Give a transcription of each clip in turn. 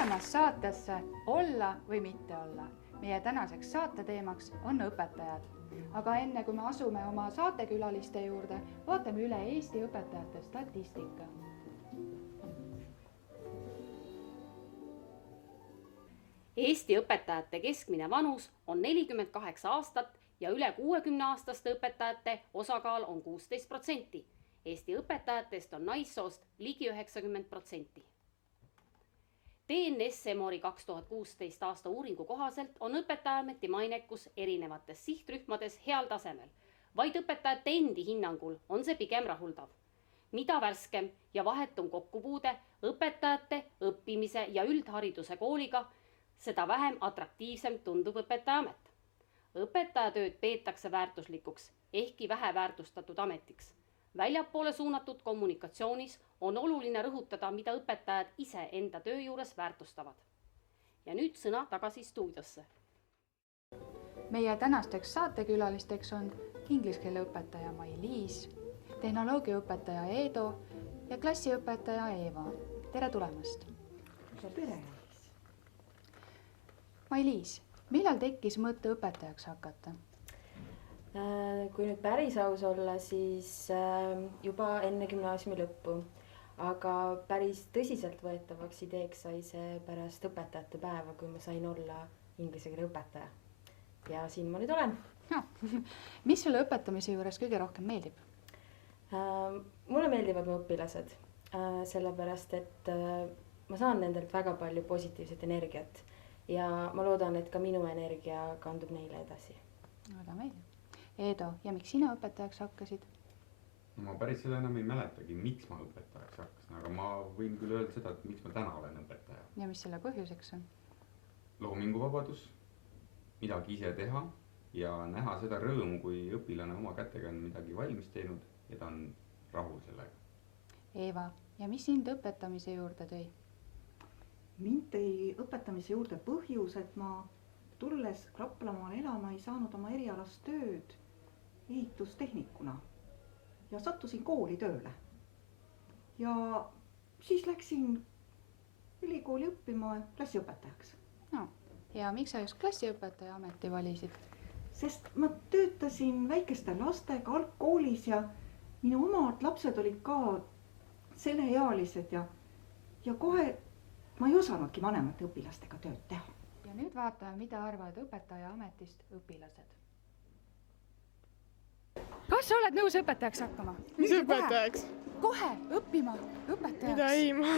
tulemast saatesse Olla või mitte olla. Meie tänaseks saate teemaks on õpetajad. Aga enne kui me asume oma saatekülaliste juurde, vaatame üle Eesti õpetajate statistika. Eesti õpetajate keskmine vanus on 48 aastat ja üle 60-aastaste õpetajate osakaal on 16%. Eesti õpetajatest on naissoost ligi 90%. TNS Emori 2016 aasta uuringu kohaselt on õpetajaameti mainekus erinevates sihtrühmades heal tasemel. Vaid õpetajate endi hinnangul on see pigem rahuldav. Mida värskem ja vahetum kokkupuude õpetajate, õppimise ja üldhariduse kooliga, seda vähem atraktiivsem tundub õpetajaamet. Õpetajatööd peetakse väärtuslikuks, ehkki vähe väärtustatud ametiks. Väljapoole suunatud kommunikatsioonis on oluline rõhutada, mida õpetajad ise enda töö juures väärtustavad. Ja nüüd sõna tagasi stuudiosse. Meie tänasteks saatekülalisteks on ingliskeele õpetaja Mai-Liis, tehnoloogiaõpetaja Eedo ja klassiõpetaja Eeva. Tere tulemast! Tere! Mai-Liis, millal tekkis mõte õpetajaks hakata? Kui nüüd päris aus olla, siis juba enne gümnaasiumi lõppu, aga päris tõsiselt võetavaks ideeks sai see pärast õpetajate päeva, kui ma sain olla inglise keele õpetaja. Ja siin ma nüüd olen. Mis sulle õpetamise juures kõige rohkem meeldib? Mulle meeldivad mu õpilased, sellepärast et ma saan nendelt väga palju positiivset energiat ja ma loodan, et ka minu energia kandub neile edasi. Väga meeldib. Eedo, ja miks sina õpetajaks hakkasid? Ma päris seda enam ei mäletagi, miks ma õpetajaks hakkasin, aga ma võin küll öelda seda, et miks ma täna olen õpetaja. Ja mis selle põhjuseks on? Loominguvabadus, midagi ise teha ja näha seda rõõmu, kui õpilane oma kätega on midagi valmis teinud ja ta on rahul sellega. Eeva, ja mis sind õpetamise juurde tõi? Mind tõi õpetamise juurde põhjus, et ma tulles Raplamaal elama ei saanud oma erialast tööd ehitustehnikuna ja sattusin kooli tööle. Ja siis läksin ülikooli õppima klassiõpetajaks. No, ja miks sa just klassiõpetaja ameti valisid? Sest ma töötasin väikeste lastega algkoolis ja minu omad lapsed olid ka selleealised ja kohe ma ei osanudki vanemate õpilastega tööd teha. Ja nüüd vaatame, mida arvavad õpetaja ametist õpilased. Kas sa oled nõus õpetajaks hakkama? Mis õpetajaks? Kohe õppima õpetajaks. Mida ei ma?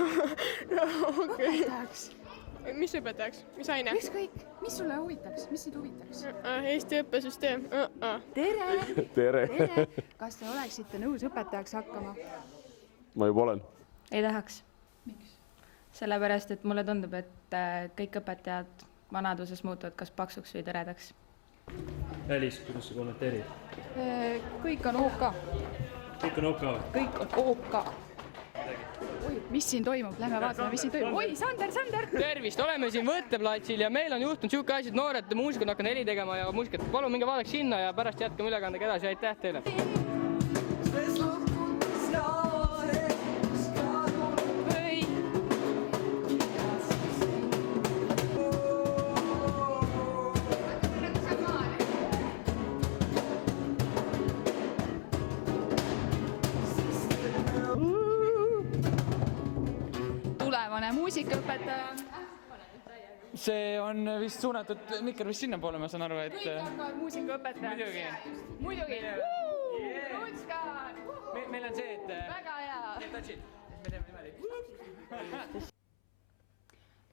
No, okay. Õpetajaks. Mis õpetajaks? Mis aine? Ükskõik, mis sulle huvitaks? Mis sind huvitaks? Eesti õppesüsteem. Tere! Tere! Kas te oleksite nõus õpetajaks hakkama? Ma juba olen. Ei tahaks. Miks? Sellepärast, et mulle tundub, et kõik õpetajad vanaduses muutuvad kas paksuks või tõredaks. Välis, kuidas sa kommenteerid? Kõik on OK. Kõik on OK. Kõik on OK. Oi, mis siin toimub? Lähme vaatame, mis siin toimub. Oi, Sander! Tervist, oleme siin võtteplatsil ja meil on juhtunud siuke asi, et noored muusikud on hakanud heli tegema ja muusikat. Palun minge vaadake sinna ja pärast jätkame ülekandega edasi. Aitäh teile! Muusikaõpetaja. See on vist suunatud, Mikker vist sinna poole, ma saan aru, et... Kõik hakkavad muusikaõpetajaks. Muidugi. Lutskan! Meil on see, et... Väga hea. Me teeme niimoodi.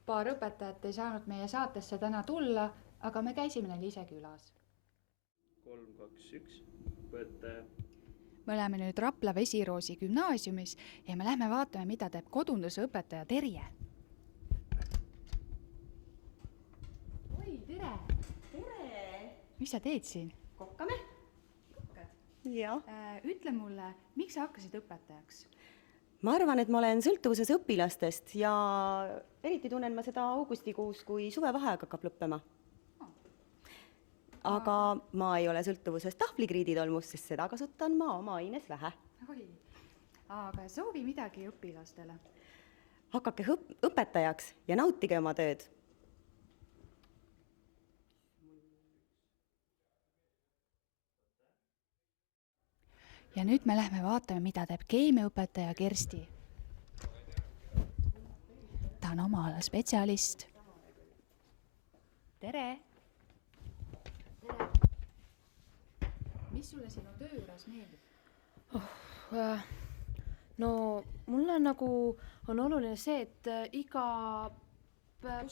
Paar õpetajat ei saanud meie saatesse täna tulla, aga me käisime neil ise külas. 3, 2, 1, õpetaja. Me oleme nüüd Rapla Vesiroosi gümnaasiumis ja me lähme vaatame, mida teeb kodunduse õpetaja Terje. Oi, tere! Tere! Mis sa teed siin? Kokkame? Kokkad? Jah. Ütle mulle, miks sa hakkasid õpetajaks? Ma arvan, et ma olen sõltuvuses õpilastest ja eriti tunnen ma seda augustikuus, kui suvevaheaeg hakkab lõppema. Aga ma ei ole sõltuvuses tahvlikriiditolmust, sest seda kasutan ma oma aines vähe. Oi, aga soovi midagi õpilastele? hakake õpetajaks ja nautige oma tööd. ja nüüd me lähme vaatame, mida teeb keemiaõpetaja Kersti. Ta on oma ala spetsialist. tere! mis sulle sinu töö juures meeldib? No mulle nagu on oluline see, et iga päev...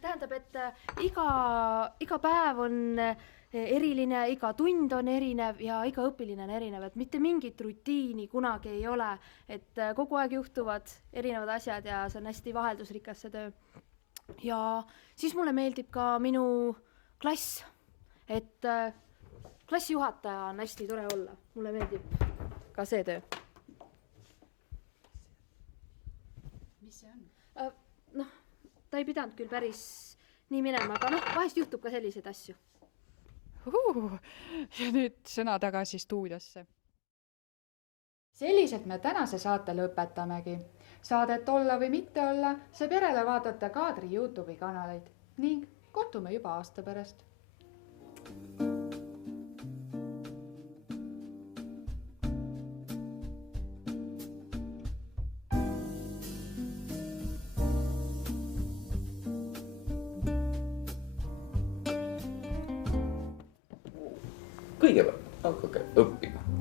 Tähendab, et iga päev on eriline, iga tund on erinev ja iga õpiline on erinev, et mitte mingit rutiini kunagi ei ole, et kogu aeg juhtuvad erinevad asjad ja see on hästi vaheldusrikas see töö. Ja siis mulle meeldib ka minu klass, et klassijuhataja on hästi tore olla, mulle meeldib ka see töö. Mis see on? Noh, ta ei pidanud küll päris nii minema, aga vahest juhtub ka selliseid asju. Ja nüüd sõna tagasi stuudiosse. Selliselt me tänase saate lõpetamegi. Saadet Olla või mitte olla, saab järele vaadata Kaadri YouTube'i kanaleid ning kohtume juba aasta pärast. Kõigepealt hakake õppima.